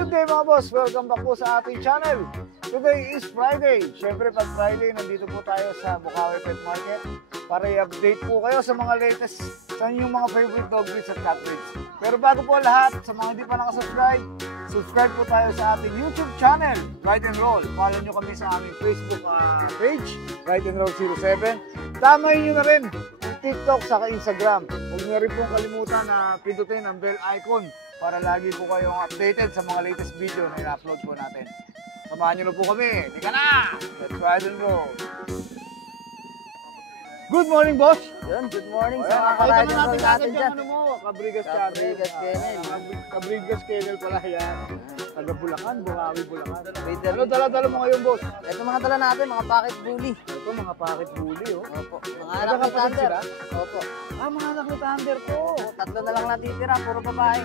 Good day mga boss! Welcome back po sa ating channel. Today is Friday. Siyempre pag Friday, nandito po tayo sa Bukawi Pet Market para i-update po kayo sa mga latest sa inyong mga favorite dog breeds at cat breeds. Pero bago po lahat, sa mga hindi pa nakasubscribe, subscribe po tayo sa ating YouTube channel, Ride and Roll. Follow nyo kami sa aming Facebook page, Ride and Roll 07. Damay nyo na rin yung TikTok sa Instagram. Huwag nyo rin pong kalimutan na pindutin ang bell icon para lagi po kayong updated sa mga latest video na i-upload po natin. Samahan nyo na po kami. Tika na! Let's ride and roll! Good morning, boss! Yun, good morning sa mga ka-ride and roll natin dyan. Ano mo? Cabrigas Channel. Cabrigas Kennel. Cabrigas Kennel pala yan. Taga Bulacan, Bukawi, Bulacan. Raider. Ano dala-dala mo ngayon, boss? Ito mga dala natin, mga pocket bully. Ito, mga pocket bully, oh. Opo, mga anak ni Thunder. Opo. Mga anak ni Thunder ko. Tatlo na lang natitira, puro babae.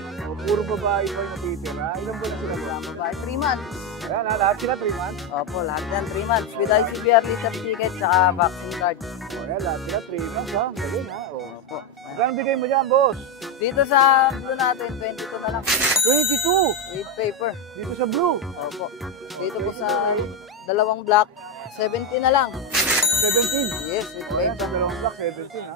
Puro babae pa yung natitira. Ilan ba na sila? Mga babae, 3 months. Ayan, lahat sila 3 months. Opo, lahat yan 3 months. With ICBR litter ticket, saka vaccine card. Ayan, lahat sila 3 months, ha? Galing, ha? Opo. Magkano bigay mo dyan, boss? Dito sa blue natin, 22 na lang. 22! With paper. Dito sa blue. Opo. Dito po sa dalawang black, 17 na lang. 17? Yes, with Ayan, paper. sa dalawang black, 17, ha?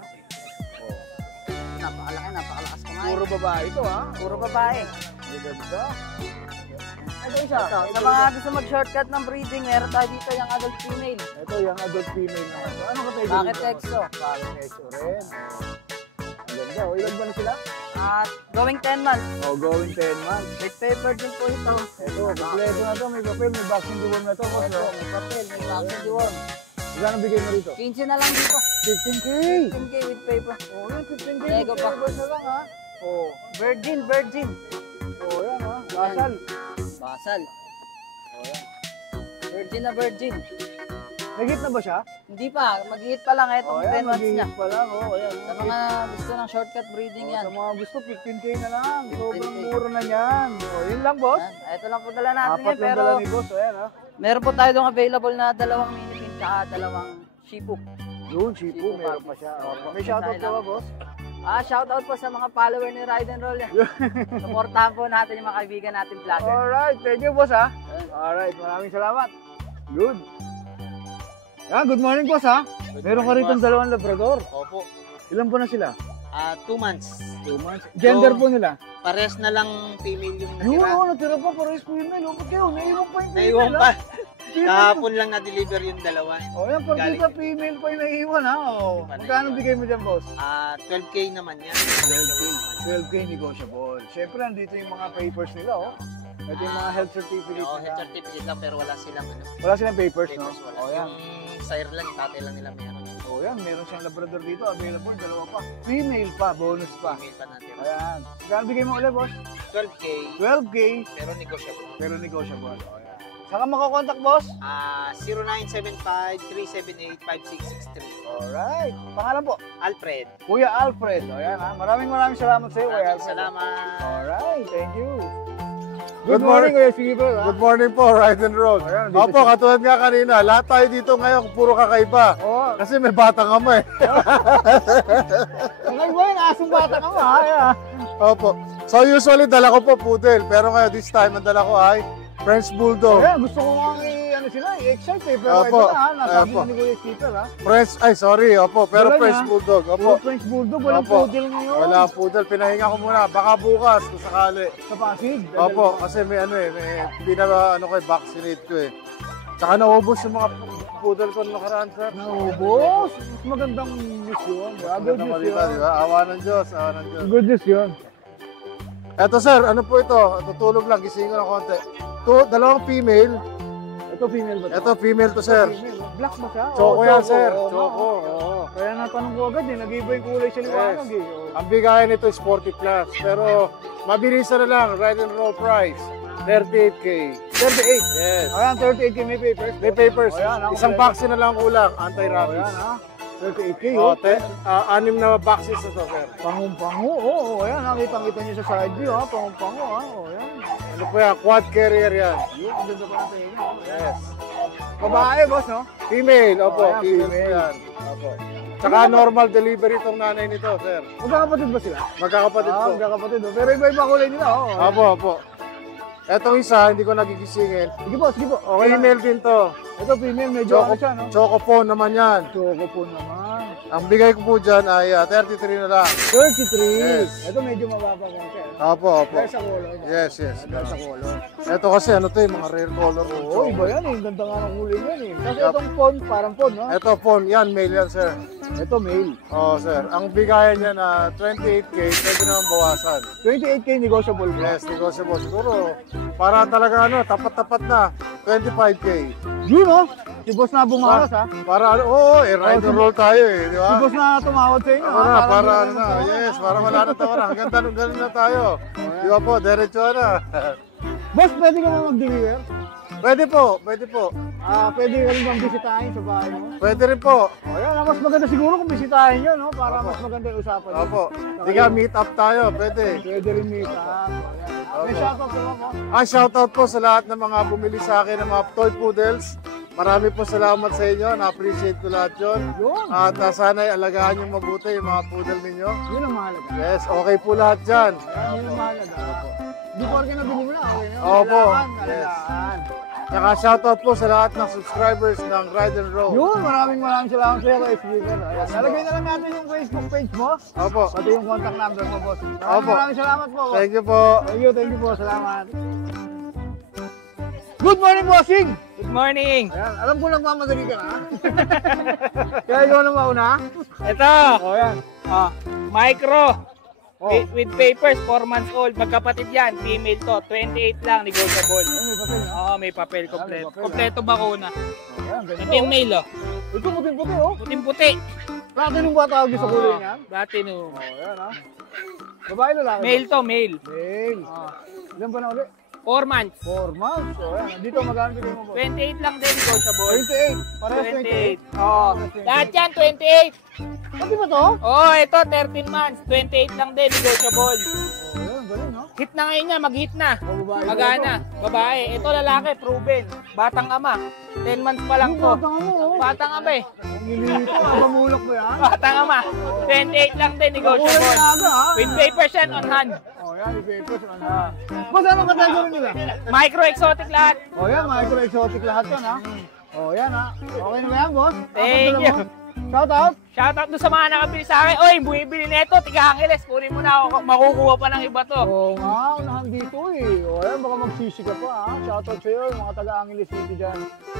Napakalaki, napakalakas kumain. Puro babae ito, ha? Puro babae. Ang ganda. Ito isa. Ito, sa mga gusto mag-shortcut ng breeding, meron tayo dito yung adult female. Ito, yung adult female na ito. Ano ka pwede? Bakit exo? Bakit exo rin. Ang ganda. O, ilan ba na sila? At going 10 months. O, going 10 months. With paper din po ito. Ito, kompleto na ito. May papel, may vaccine deworm na ito. Opo, may papel, may vaccine deworm. Ilan ang bigay mo rito? 15 na lang dito. 15K! 15K with paper. O, yan, 15K. Lego pa. na lang, ha? O, Virgin. yan, ha? Basal. Basal. O, yan. Virgin na virgin. Nag-hit na ba siya? Hindi pa, mag-hit pa lang itong 10 months niya. pa lang. O, ayan. Sa mga gusto ng shortcut breeding yan. Sa mga gusto, 15K na lang. 15K. Sobrang mura na yan. O, yun lang, boss. Yan. Ito lang po dala natin Apat ngayon, lang pero dala ni boss. Ayan, ha? meron po tayo doon available na dalawang mini pin at dalawang shipu. Yun, Shipu, meron pa siya. O, may shoutout ka ba, boss? Shoutout po sa mga follower ni Ride and Roll. Supportahan po natin yung mga kaibigan natin vlogger. Alright, thank you, boss, ha? Alright, maraming salamat. Good. Yan, good morning, boss, ha? Meron ka rito dalawang Labrador. Opo. Ilan po na sila? 2 months. 2 months. Gender po nila? Pares na lang female yung Yun, natira. oo, natira pa, parehas female. O, ba't kayo? Naiwan pa yung female, Naiwan ha? pa. Female. Kahapon lang na-deliver yung dalawa. O, yan, pag Galing. dito female pa yung naiwan, ha? O, magkano bigay mo dyan, boss? 12K naman yan. 12K negotiable. Siyempre, andito yung mga papers nila, oh. Ito yung mga health certificate Oo, nila. health certificate lang pero wala silang Wala silang papers, no? papers. Wala. O, yan. Yung sire lang, tatay lang nila meron. O, yan. Meron siyang Labrador dito. Available. Dalawa pa. Female pa. Bonus pa. Female pa natin. Ayan. Magkano bigay mo ulit, boss? 12K 12K, pero negotiable. pero negotiable. O, yan. Saka makakontakt, boss? 0975-378-5663. Alright. Pangalan po? Alfred. Kuya Alfred. O, yan, ha. Maraming salamat sa iyo, Kuya Maraming Alfred. salamat. Alright. Thank you. Good morning. Kuya Skipper. ha? Good morning po, Ride and Roll. Ayan, dito Opo, katulad nga kanina, lahat tayo dito ngayon puro kakaiba. Oo. Kasi may batang ama eh. Ngayon ba yung asong bata ka mo, ha? Ayan. Opo. So usually dala ko po poodle, pero ngayon this time ang dala ko ay French Bulldog. Ayan, gusto ko nga ano sila, i-excite eh. Pero Opo. ito na, ha? Nasabi Opo. na ni Kuya Skipper, ha? Opo, pero Wala French na. Bulldog. Puro Opo. French Bulldog, walang Opo. poodle ngayon. Wala poodle, pinahinga ko muna. Baka bukas kung sakali. Sa Pasig. Opo, kasi may hindi na vaccinate ko eh. Tsaka naubos yung mga poodle ko nakaraan sa. Naubos. Mas magandang news yun. Good news Di yun. ba? Awa ng Diyos, awa ng Diyos. Good news yun. Eto sir, ano po ito? Tutulog lang, gising ko ng konti. Dalawang female. Ito female ba ito? Ito female to sir. Female. Black ba siya? Choco yan sir. oo, Choco. oo. Oo. Kaya natanong ko agad eh. Nag-iba yung kulay siya liwanag eh. Oo. Ang bigayan nito is 40 plus. Pero mabilisan na lang, Ride and Roll price. 38K. 38. Yes. Ayan, 38K may papers. May papers. O, yan, Isang kompleto. vaccine na lang kulang, Oh, anti-rabies. yan ha. 38K Oh, oh. 6 na vaccines na to sir. Pangumpango. Oo, ayan. Nakita niyo sa side view ha. Pangumpango ha. Oo, yan. Ano po yan? Quad carrier yan. Yun, ang ganda pa natin yun. Yes. Babae, boss, no? Female, opo. Oh, yan, female female. yan. Opo. Tsaka normal delivery itong nanay nito, sir. Magkakapatid ba sila? Magkakapatid po. Magkakapatid. Oh. Pero iba-iba kulay nila, oh. Opo, opo. Etong isa, hindi ko nagigisingin. Sige po, sige po. Okay lang. Female din to. Ito female, medyo ano siya, no? Chocophone naman yan. Choco po naman. Ang bigay ko po dyan ay 33 na lang. 33. Yes. Ito medyo mababa konti. Opo, opo. Dahil sa color niya. Yes, yes. Dahil sa color. Ito kasi ano to yung mga rare color. Oo, iba yan eh. Ganda nga ng kulay yan eh. Kasi itong phone, parang phone, no? Ito phone, yan, male yan sir. Ito male. Oo sir. Ang bigayan niya na 28K, pwede naman bawasan. 28K negotiable ba? Yes, negotiable. Siguro, para talaga ano, tapat-tapat na. 25K. Yun, no? Si boss na bumawas, ha? Para ano, oo, ride and roll tayo eh, di Si ba? boss na tumawad sa inyo, Ako ha? na, Parang para hindi ano na, naman yes, para wala na tayo na. Hanggang ganun na tayo. Di ba po, diretso na. Boss, pwede ka na mag-deliver? Pwede po, pwede po. Pwede ka rin bang bisitahin sa bahay mo? Pwede rin po. O yan, mas maganda siguro kung bisitahin nyo, no? Para mas maganda yung usapan nyo. Opo. Sige, meet up tayo, pwede. Pwede rin meet up. May shoutout ka ba mo? Shoutout po sa lahat ng mga bumili sa akin ng mga toy poodles. Marami po salamat sa inyo, na-appreciate ko lahat yun. Yun. At sana'y alagaan nyo mabuti yung mga poodle ninyo. Yun ang mahalaga. Yes, okay po lahat dyan. Yun ang mahalaga. Hindi ko rin nabili mo na. Okay na. Opo. Kailangan. Saka shoutout po sa lahat ng subscribers ng Ride and Roll. Yun, maraming salamat sa iyo, kay Speaker. Ayan, nalagay na lang natin yung Facebook page mo. Opo. Pati yung contact number mo, boss. Opo. Maraming salamat po, boss. Thank you po. Thank you po. Salamat. Good morning, bossing! Good morning! Ayan, alam ko nagmamadali ka na. Kaya ikaw na mauna. Ito, O, yan. micro. Oh. With papers, 4 months old. Magkapatid yan. Female to. 28 lang, negotiable. Ay, may papel, ha? Oo, may papel kompleto. may papel, Kompleto bakuna. Ayan, Ito ganito. yung male, oh. Ito, puting-puti, oh. Puting-puti. Platinum ba tawag sa kulay niya? Platinum. O, yan, ha? Babae, lalaki. Male to, male. Male. Ilan pa na ulit? 4 months. 4 months. O, yan. Dito, magkano bigay mo, boss? 28 lang din, negotiable. 28. Parehas 28. 28. Oo. Lahat yan, 28. Pati ba to? Oh, ito 13 months, 28 lang din, negotiable. Oh, yan, galing, no? Hit na ngayon niya, mag-hit na. O, babae. Magana, babae. Ito lalaki, proven. Batang ama. 10 months pa lang to. Batang mo, oh. Batang ama eh. Nilito, mamulak mo yan. Batang ama. 28 lang din, Kulay negotiable. na aga, ha? With papers yan on hand. O, yan, yung papers. Boss, anong category nila? Micro exotic lahat. O, yan, micro-exotic lahat yan, ha? O, yan, ha? Okay na ba yan, boss? Thank you. Shout out. Shoutout doon sa mga nakabili sa akin. Oy, bumibili nito, tiga Angeles. Kunin mo na ako, makukuha pa ng iba to. Oo nga, unahan dito eh. O, yan, baka magsisi ka pa, ha? Shout out sa'yo, yung mga taga-Angeles City dyan.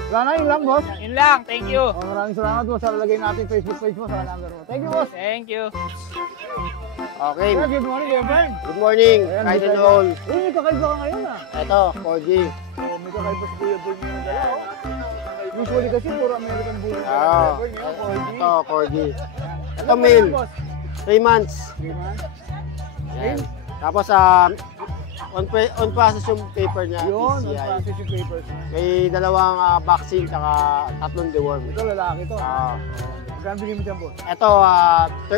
Wala na, yun lang, boss. Yun lang, thank you. O, maraming salamat, boss. Lalagay natin yung Facebook page mo sa number mo. Thank you, boss. Thank you. Okay, Sir, good morning, Kuya Bern. good morning, Ayan, Ride may and Roll. Uy, may kakaiba ka ngayon, ha? Ito, 4G. O, may kakaiba si Kuya Bern ngayon dala, oh. Usually kasi, puro American Bully na Ah, Kuya Bern ngayon, 4G. Ito, 4G. Ano Ito, ba male. yan, boss? 3 months. 3 months? Yan. Tapos, on process yung paper niya, Yun, PCI. process yung papers. May dalawang vaccine, tsaka 3 deworm. Ito, lalaki to. Magkano bigyan mo dyan, boss? Ito,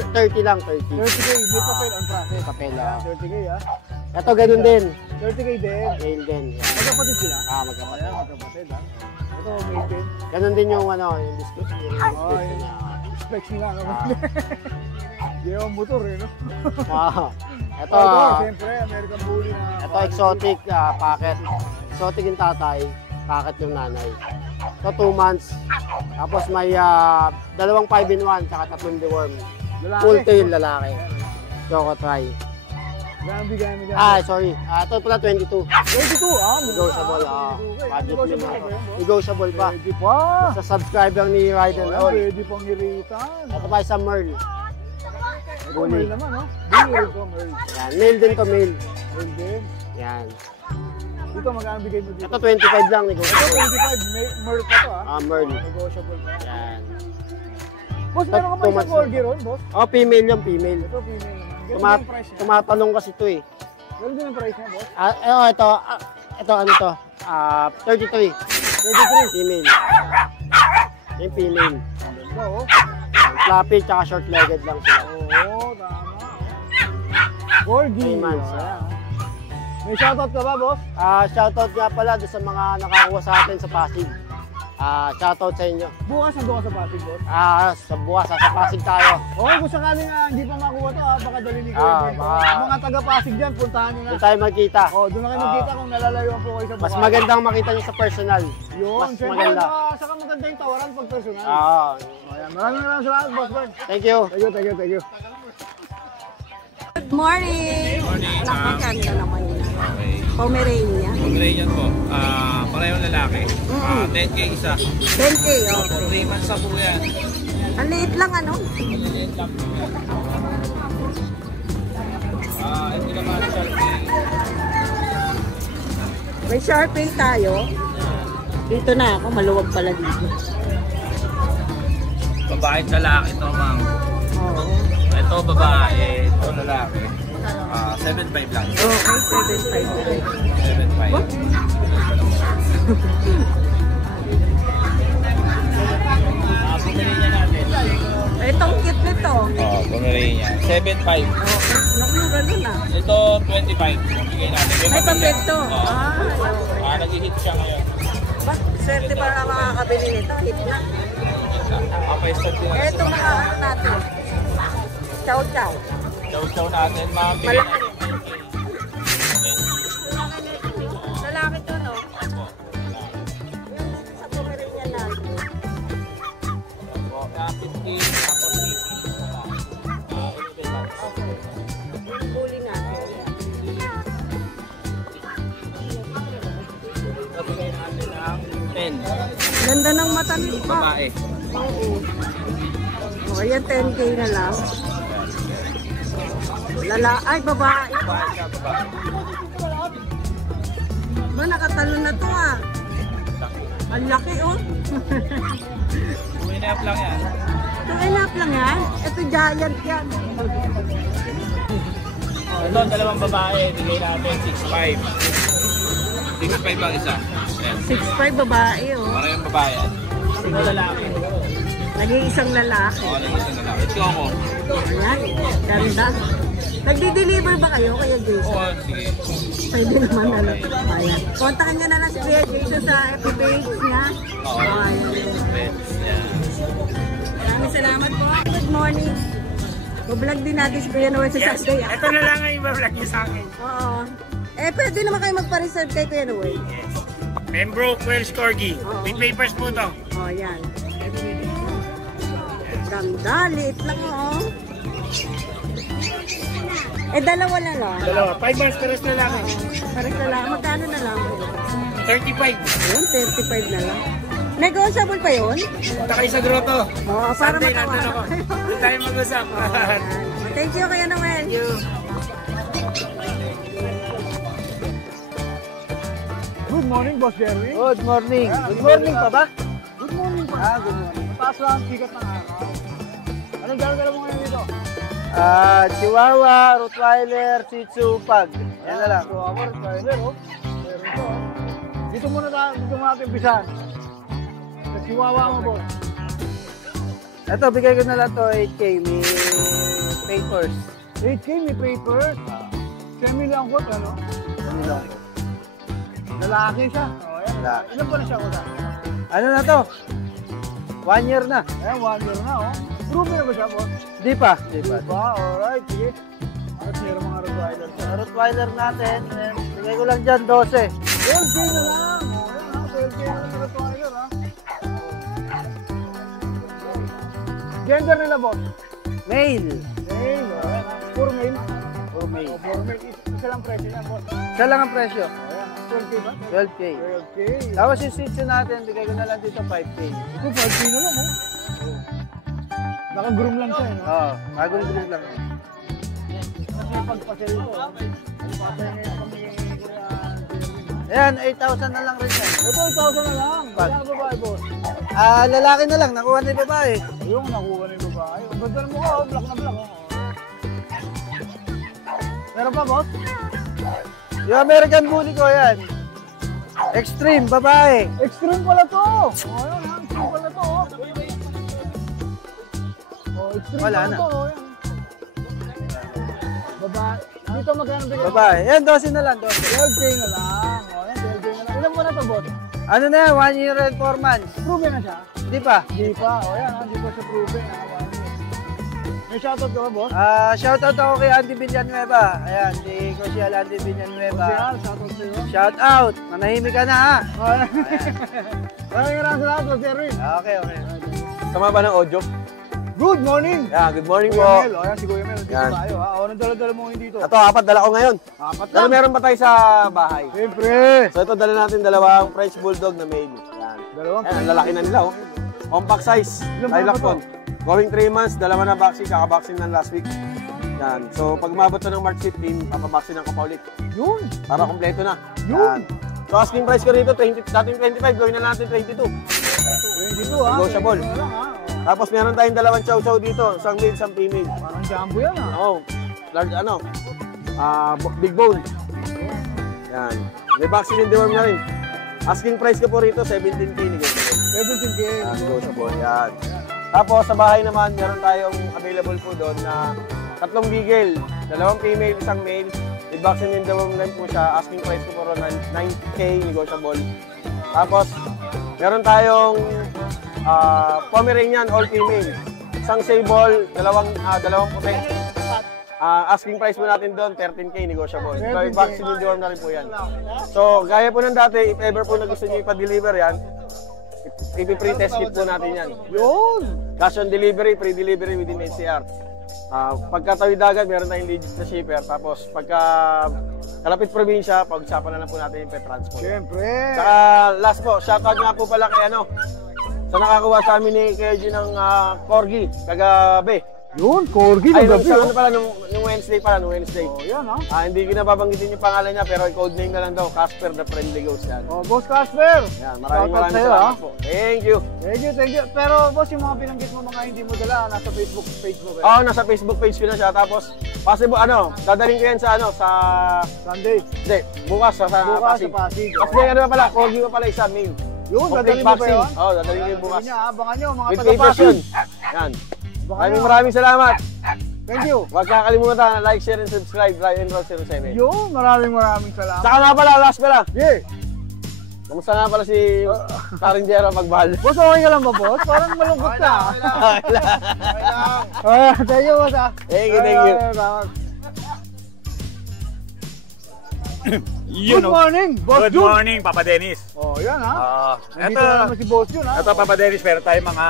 30 lang, 30. 30K, may papel on process. Papel, Ayan, 30K, ha? Ito, ganun din. 30K din. Male din. Yan. Magkapatid sila? Magkapatid. Ayan, magkapatid, ha? Ito, may din. Ganun din yung, yung description Ay. niya. Specs nila, no? Di yung motor, eh, no? Ito, Ito, siyempre, American Bully na... ito exotic packet. Exotic yung tatay, packet yung nanay. Ito 2 months. Tapos may dalawang 5-in-1, tsaka 3 deworm. Lalaki. Full tail lalaki. Choco try. Ganang bigyan mo dyan? Sorry. Ito pala 22. 22, Negotiable. Budget Negotiable limit. pa ba yun, boss? Negotiable pa. Pwede pa. Sa subscriber ni Ride and Roll. Pwede pang iritan. Ito pa isang Merl. Ito, Merl naman, no? Bigyan ko, Merl. Yan. Male din to, male. Merl din. Yan. Dito, magkano bigay mo dito? Ito 25 lang, Ito, negotiable. 25. Merl pa to, ha? Merl. Negotiable pa. Yan. Boss, meron ka ba isang corgi ron, boss? Female yung female. Ito, female naman. Ganun din yung price niya. Tumatalong kasi ito eh. Ganun din yung price niya, boss. Ito ano to? 33. 33. Female. Yung female. Ganda, oh. Fluffy tsaka short-legged lang sila. Oo, tama. Corgi. 3 months. Ayan. May shoutout ka ba, boss? Shoutout nga pala doon sa mga nakakuha sa atin sa Pasig. Shoutout sa inyo. Bukas nandun ka sa Pasig, boss. Sa bukas, sa Pasig tayo. Okay, kung sakaling hindi pa makuha to, baka dali ni Ah, Kuya Ben. baka- Mga taga-Pasig dyan, puntahan nyo na. Doon tayo magkita. Doon na kayo magkita kung nalalayuan po kayo sa Mas Bukawi. magandang makita nyo sa personal. Yun, Mas syempre, maganda. saka maganda yung tawaran pag personal. Ayan. Maraming salamat, Boss Ben. Thank you. Thank you. Good morning! Napaganda naman yun. Pomeranian. Pomeranian po. Parehong lalaki. 10K isa. 10K, okay. 3 months sa po yan. Ang liit lang, ano? Maliliit lang po yan. Ito naman Sharpie. May Sharpie tayo. Dito na ako, maluwag pala dito. Babae at lalaki ito, ma'am. Oo. Ito babae, ito lalaki. 7.5 lang. Okay, 7.5. 7.5. What? Pomeranian natin. Itong cute nito. Pomeranian. 7.5. Okay. Nakumura nun ah. Ito 25. Bigay natin. May papel to. Okay. Nag-hit siya ngayon. Bak, swerte para makakabili nito. Hit na. Start din natin. Ito mga ano natin. Chow-chow. Chow-chow natin, ma'am. Malaki. Lalaki to, no? Yung sa Pomeranian natin. Huli natin. Nabigay natin ng 10. Ganda ng mata nito. Babae. Oo. O, ayan, 10K na lang. Ay, babae. Babae siya, babae. Ba, nakatalon na to ah. Ang laki oh. Uwi na lang yan. Ito enough lang yan. Ito giant yan. Ito, dalawang babae. Bigay natin 6.5. 6.5 lang isa. Ayan. 6'5 babae oh. Parehong babae yan. Ito lalaki. Nag-iisang lalaki. Oo, nag-isang lalaki. Ito ako. Ayan, ganda. Nagdi-deliver ba kayo kaya Jason? Oo, sige. Pwede naman ano. Ayan. Kontakin niya na lang si Kuya Jason sa FB page niya. Oo. Ayan. Friends. Yan. Maraming salamat po. Good morning. Vlog din natin si Kuya Noel sa Saturday. Ito na lang ang i-vlog niyo sa akin. Oo. Pwede naman kayo magpa-reserve kay Kuya Noel. Yes. Pembroke Welsh Corgi. Oo. With papers po to. Oh, yan. Ganda, liit lang oh. Dalawa na lang. Dalawa. 5 months pares na lang. Pares na lang. Magkano na lang? 35. Yun, 35 na lang. Negotiable pa yun? Punta kayo sa grotto. Oo, para Sunday nandun ako. matawa. Doon tayo mag-usap. Thank you, Kuya Noel. Thank you. Good morning, Boss Jerry. Good morning. Good morning pa ba? Good morning po. Good morning. Mataas lang ang sikat ng araw. Anong dala-dala mo ngayon dito? Chihuahua, Rottweiler, Shih Tzu, Pug. Yan na lang. Chihuahua, Rottweiler, oh. Meron ito, oh. Dito muna natin umpisahan. Sa Chihuahua mo, boss. Ito, bigay ko na lang to 8K. May papers. 8K, may papers. Semi-longcoat, ano? Semi-longcoat. Lalaki siya. Oh, ayan. Lalaki. Ilan pa na siya, kuya? Ano na to? 1 year na. Ayan, 1 year na, oh. Proven na ba siya, boss? Di pa. Di pa. Diba? Alright, sige. At meron mga Rottweiler siya. Sa Rottweiler natin, bigay ko lang dyan 12. 12K na lang. Oh, ayan, ha? 12K na lang yung Rottweiler, ha? Gender nila, boss? Male. Male, oh, ayan, ha? Puro male? Puro male. Oh, puro male. Isa lang presyo niya, boss. Isa lang ang presyo. Oh, ayan, 12K ba? 12K. 12K. Tapos yung Shih Tzu natin, bigay ko na lang dito 5K. Ito, 5K na lang, oh. Naka-groom lang siya, eh, no? Oo, bagong group lang. Kasi pagpasel ito, oh. Pagpasel ngayon kami, Ayan, 8,000 na lang rin yan. ito, 1,000 na lang. Kaya babae, boss. Lalaki na lang, nakuha na yung babae. Yung nakuha na yung babae. Ang ganda ng mukha, oh. Black na black, oh. Meron pa, boss? Yung American Bully ko yan. Extreme, babae. Extreme pala to! Oh, ayun, ha? Extreme pala to, oh. Oh, extreme Wala pala na. to, oh. Yan. Babae. Dito magkano bigay? Babae. Yan, 12 na lang, 12. 12K na lang. Oh, yan, 12K na lang. Ilan po na to, boss? Ano na yan, 1 year and 4 months. Proven na siya? Di pa? Di pa. O yan, hindi pa siya proven. May shoutout ka ba, boss? Shoutout ako kay Andy Villanueva. Ayan, si Cosial Andy Villanueva. Shoutout sa'yo. Shoutout! Manahimik ka na ha. Maraming salamat, Boss Erwin. Okay. Tama ba ng audio? Good morning! Yeah, good morning Kuya po. Mel. O yan, si Kuya Mel. Dito Yan. tayo ha. O, anong dala-dala mo ngayon dito? Ito, 4 dala ko ngayon. Apat Pero lang. meron pa tayo sa bahay. Siyempre. So ito, dala natin 2 French Bulldog na male. Yan. Dalawang. Yan, ang lalaki na nila oh. Compact size. Ilan ba Lilac-ton. Going 3 months, 2 na vaccine, kaka-vaccine ng last week. Yan. So pag umabot na ng March 15, papabaksin ng kapaulit. Yun. Para kompleto na. Yun. Yan. So asking price ko rito, dating 25, gawin na natin 22. 22 ha. Negotiable. Wala lang ha. O, Tapos meron tayong 2 chow-chow dito, isang male, isang female. Parang jumbo yan ha. Oo. Large big bone. Yan. May vaccine and deworm na rin. Asking price ko po rito, 17K negotiable. 17K. Yan, negotiable. Yan. Tapos sa bahay naman, meron tayong available po doon na 3 beagle, 2 female, isang male. With vaccine and deworm rin po siya. Asking price ko po ron 9K negotiable. Tapos meron tayong Pomeranian all female. Isang sable, dalawang puti. Asking price po natin doon, 13K negotiable. So, vaccine and deworm na rin po yan. So, gaya po ng dati, if ever po na gusto nyo ipa-deliver yan, ipi-pre-test kit po natin yan. Yun. Cash on delivery, pre-delivery within NCR. Pagkatawid dagat, meron tayong legit na shipper. Tapos, pagka kalapit probinsya, pag-usapan na lang po natin yung pet transport. Siyempre. Saka, last po, shoutout nga po pala kay sa nakakuha sa amin ni KG ng Corgi, kagabi. Yun, Corgi Ay, na gabi. nung pala, nung Wednesday pala, nung Wednesday. O, yan ha. Hindi ko na babanggitin yung pangalan niya, pero code name na lang daw, Casper the Friendly Ghost yan. O, Boss Casper. Yan, Shoutout maraming sa'yo, salamat po. Thank you. Thank you. Pero, boss, yung mga binanggit mo mga hindi mo dala, nasa Facebook page mo ba? Oo, nasa Facebook page ko na siya. Tapos, possible, dadaling ko yan sa, sa, Sunday. hindi, bukas sa Bukas Pasig. sa Pasig. Tapos may pa pala, Corgi pa pala isa, mail. Yun, Complete dadalhin mo ba vaccine. yun? Oo, dadaling ko yung bukas. Sabi niya, abangan nyo, mga With papers taga-Pasig. yun. Yan. Maraming salamat. Thank you. Huwag kakalimutan na like, share, and subscribe. Ryan Roll 07. Yun, maraming salamat. Saka nga pala, last pala. Yeah. Kamusta nga pala si Karinjera Magbahal? Boss, okay ka lang ba, boss? Parang malungkot ka. Thank you, boss. Thank you. Good morning, Boss Good Jun. morning, Papa Dennis. Oh, yan ha. Nandito Ito, na naman si Boss Jun ha. ito Papa Dennis, meron tayong mga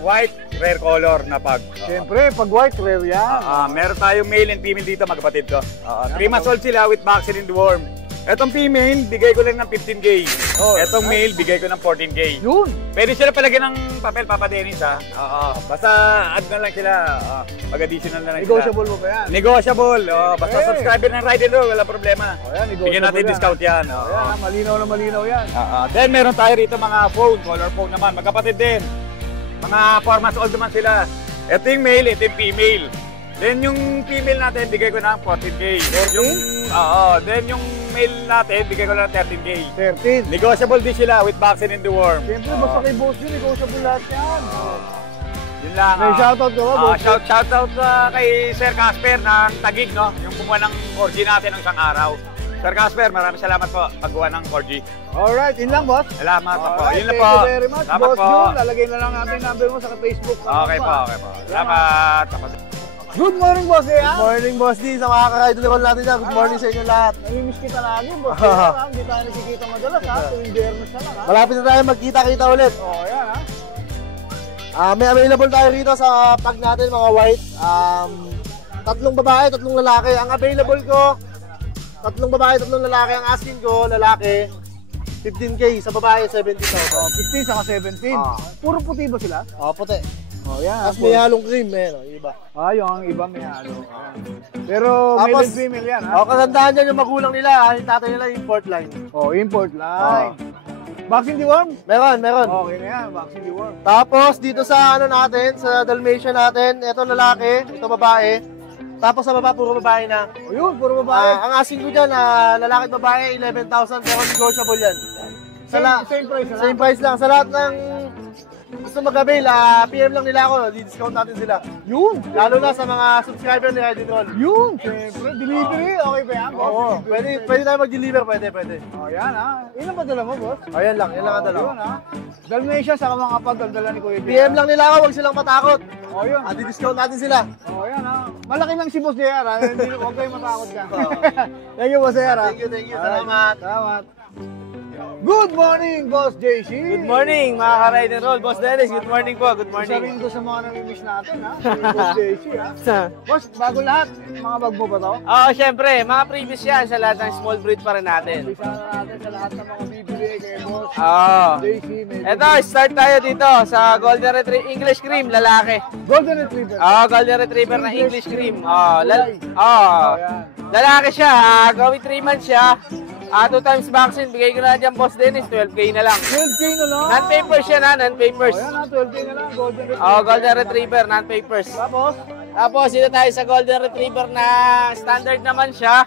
white, rare color na pag. Siyempre, pag white, rare yan. Meron tayong male and female dito, magkapatid ko. 3 months old sila with vaccine in the worm. Etong female, bigay ko lang ng 15K. Etong male, bigay ko ng 14K. Yun. Pwede sila palagyan ng papel, Papa Dennis ha. Basta add na lang sila. Mag-additional na lang Negotiable mo ba yan? Negotiable. Basta Okay. subscriber ng Ride and Roll, wala problema. Yan, negotiable Bigyan natin yan, discount yan. Ayan, ha, malinaw na malinaw yan. Then meron tayo rito mga phone, color phone naman, magkapatid din. Mga 4 months old naman sila. Ito yung male, ito yung female. Then yung female natin, bigay ko ng 14K. 14? Then yung male natin, bigay ko ng 13K. 13. Negotiable din sila with vaccine in the worm. Siyempre, basta kay Boss Jun, negotiable lahat yan. Yun lang. May shoutout ka ba, Boss Jun? Shoutout kay Sir Casper ng Taguig, no? Yung gumawa ng 4G natin ng isang araw. Sir Casper, maraming salamat po paggawa ng 4G. Alright, yun lang, boss. Salamat po. Alright, Yun lang thank po. you very much, Salamat Boss po. Jun. Lalagay na lang natin yung number mo sa Facebook. Okay po. Salamat. Good morning, Boss Ian. Good morning, Boss D. Sa mga ka-idol call natin dyan. Good morning sa inyo lahat. Namimiss kita lagi, Boss Ian. Hindi tayo nakikita madalas, ha? Tuwing Biyernes na lang, ha? Malapit na tayo magkita-kita ulit. Oh, yan, ha? May available tayo rito sa pag natin, mga white. 3 babae, 3 lalaki. Ang available ko, 3 babae, 3 lalaki. Ang asking ko, lalaki, 15K. Sa babae, 70,000. 15 saka 17. Puro puti ba sila? Puti. Oh, yan. Tapos may halong cream, iba. Yung ang iba may halo. Pero male Tapos, and female yan, ha? kagandahan dyan yung magulang nila. Yung tatay nila, import line. Oh, import line. Vaccine deworm? Meron. Okay na yan, vaccine deworm. Tapos dito sa natin, sa Dalmatian natin, ito lalaki, ito babae. Tapos sa baba, puro babae na. O yun, puro babae. Ang asking ko dyan, lalaki at babae, 11,000, pero negotiable yan. Same price na lang. Same price lang. Sa lahat ng gusto mag-avail, PM lang nila ako, di-discount natin sila. Yun! Lalo na sa mga subscriber ni Ride and Roll. Yun! Siyempre, delivery, okay ba yan, boss? Oo, pwede tayo mag-deliver, pwede. O, yan ha. Ilan ba dala mo, boss? O, yan lang ang dalawa. Yun ha. Dalmatian sa mga kapag-dala ni Kuya Jay. PM lang nila ako, huwag silang matakot. O, yun. Di-discount natin sila. O, yan ha. Malaki lang si Boss JR ha. Huwag kayong matakot ka. Thank you, Boss JR ha. Thank you. Salamat. Salamat. Good morning, Boss JC. Good morning, mga ka-ride and roll. Boss Dennis, good morning po. Good morning. Sabihin ko sa mga namimiss natin ha. Si Boss JC ha. Boss, bago lahat, mga bag mo ba to? Oo, syempre, mga previous yan sa lahat ng small breed pa rin natin. Bisa na natin sa lahat ng mga bibili kay Boss Oo. JC. Ito, start tayo dito sa Golden Retriever English Cream, lalaki. Golden Retriever. Oo, Golden Retriever na English Cream. Kulay. Oo. Lalaki siya, gawin 3 months siya. 2 times vaccine, bigay ko na dyan, Boss Dennis, 12K na lang. 12K na lang. Non-papers siya na, non-papers. O yan ha, 12K na lang, Golden Retriever. Oo, Golden Retriever, non-papers. Tapos, dito tayo sa Golden Retriever na standard naman siya.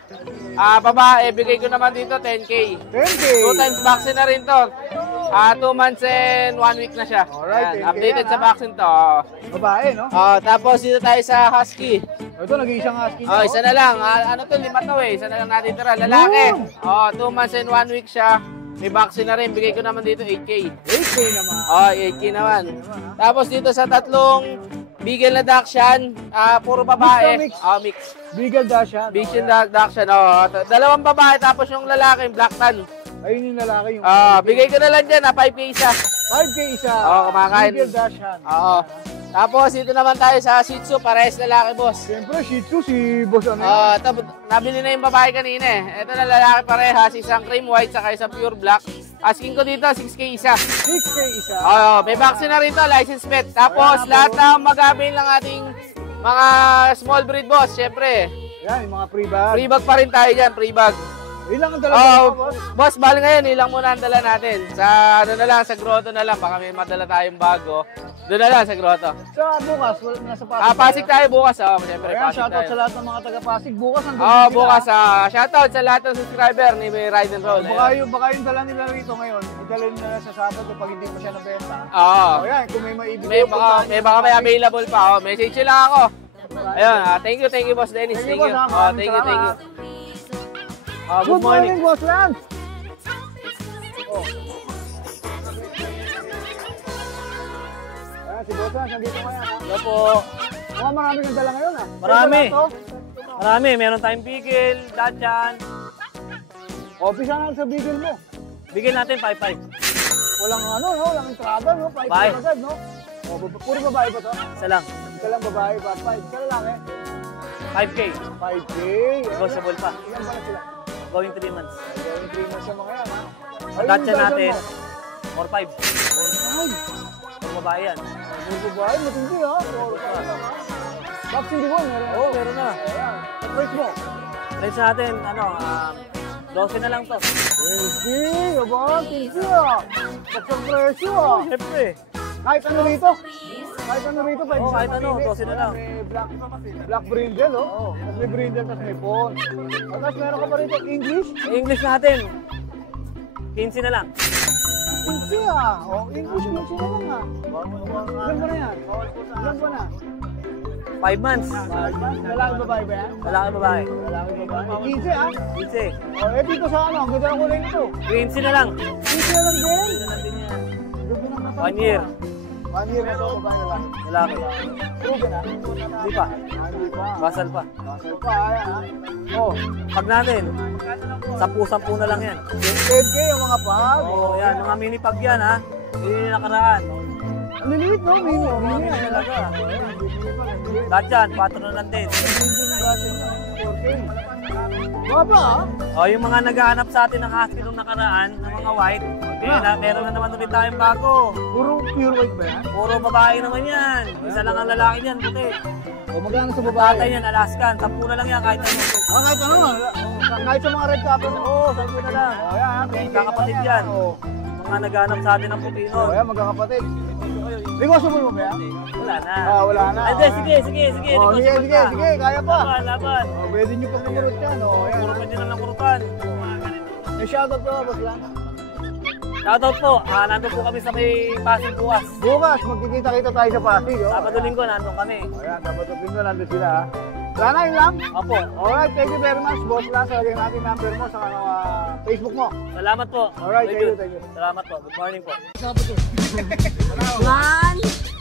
Babae, bigay ko naman dito 10K. 10K. 2 times vaccine na rin to. 2 months and 1 week na siya. Alright, 10K Updated yan, sa vaccine to. Babae, no? Tapos, dito tayo sa Husky. Ito, nag-iisang husky. Isa na lang. Ano to, 5 to eh. Isa na lang natin tira. Lalaki. 2 months and 1 week siya. May vaccine na rin. Bigay ko naman dito 8K. 8K naman. 8K naman. Tapos dito sa tatlong Beagle na Dachshund, puro babae. Mix Mix. Beagle Dachshund. Beagle na Dachshund. Dalawang babae tapos yung lalaki, Black Tan. Ayun yung lalaki. Yung Bigay ko na lang dyan, 5K isa. 5K isa. Kumakain. Beagle Dachshund. Tapos dito naman tayo sa Shih Tzu, parehas lalaki, boss. Siyempre, Shih Tzu, si Boss ano. Ito, nabili na yung babae kanina eh. Ito na lalaki parehas, isang cream white saka isang pure black. Asking ko dito, 6K isa. 6K isa. May vaccine na rin to, license pet. Tapos lahat ng mag-avail ng ating mga small breed, boss, syempre. Yan, yung mga free bag. Free bag pa rin tayo dyan, free bag. Ilang ang dala mo, boss? Boss, bali ngayon, ilang muna ang dala natin. Sa ano na lang, sa grotto na lang, baka may madala tayong bago. Doon na lang sa grotto. Sa bukas, nasa Pasig. Pasig tayo bukas, siyempre, Ayan, Pasig shoutout tayo. sa lahat ng mga taga-Pasig. Bukas, ang Bukas, shoutout sa lahat ng subscriber ni Ride and Roll. Baka yung dala nila rito ngayon, idalhin nila sa Sabado pag hindi pa siya nabenta. Ayan, kung may maibigay. Baka may available pa. Message nyo lang ako. Ayun, thank you, Boss Dennis. Thank you. Thank you. Good morning, Boss Lance. Ayan, si Boss Lance, nandito ngayon. Hello po. Mukhang marami kang dala ngayon, Marami. Marami. Meron tayong Beagle, Dachshund. Pisa na sa Beagle mo. Beagle natin 5-5. Walang walang entrada, no? 5 Bye. agad, no? Puro babae ba to? Isa lang. Isa lang babae, 5. Isa lang 5K. 5K. Negotiable pa. Ilan ba na sila? Going 3 months. Going 3 months sa mga yan, ha? Sa Dachshund natin, 4-5. 4-5. Ang babae yan. Ang babae, matindi, ha? 4-5 lang, ha? Vaccine di ko, meron. Oo, meron na. Ayan. Sa price mo? Price natin, 12 na lang to. Pwede, aba, thank you, ha? Baksang presyo, ha? Siyempre. Kahit ano rito? Kahit ano rito, pwede Oo, siya kahit ano, mamili. 12 na lang. May black brindle, oh. Tapos may brindle, tapos may phone. Tapos meron ka pa rito, English? English natin, 15 na lang. 15, ah. Oh, English 15 na lang, ah. Ilan ba na yan? Ilan ba na? 5 months. Lalaki babae ba yan? Lalaki babae. Lalaki babae. 15, ah. 15. Oh, dito sa ano, ang ganda ng kulay nito. 15 na lang. 15 na lang din. 15 na lang din yan. Ganda ng mata 1 nito, year. ah. 1 year na ito, babae na lang. Lalaki. Proven, ah. Hindi pa. Hindi pa. Basal pa. Basal pa, ayan, ah. Oh, Pag natin, 10 na lang yan. 10K ang mga pag. Oo, yan. Mga mini pag yan, ha. Hindi nakaraan. Ang liliit, no? Mini. Mini Mini, talaga. Ayan, Lahat yan, 4 na lang din. hindi na gasyo ng 4K. Baba, ah. Yung mga naghahanap sa atin ng husky nung nakaraan, ng mga white, meron na naman ulit tayong bago. Puro pure white ba yan? Puro babae naman yan. Isa lang ang lalaki niyan, puti. O magkano sa Tatay babae? niyan, Alaskan. 10 na lang yan, kahit ano. Kahit ano, kahit sa mga red capper. Oo, 10 na lang. Ayan, Magkakapatid yan. Mga naghahanap sa atin ng puti nun. Ayan, magkakapatid. Negosyable mo ba yan? Wala na. Wala na. Hindi, sige. Sige, kaya pa. Laban. Pwede nyo pa kumurot yan. Ayan. Puro pwede na lang kurutan. May shoutout ka ba, boss lang? Shoutout po. Nandun po kami sa may Pasig bukas. Bukas, magkikita-kita tayo sa Pasig. Oh. Sabado linggo, nandun kami. Ayan, Sabado linggo, nandun sila. Ha? Wala na, yun lang. Opo. Alright, thank you very much. Boss Lance, lagyan natin number mo sa Facebook mo. Salamat po. Alright, thank you. Salamat po. Good morning po. 1,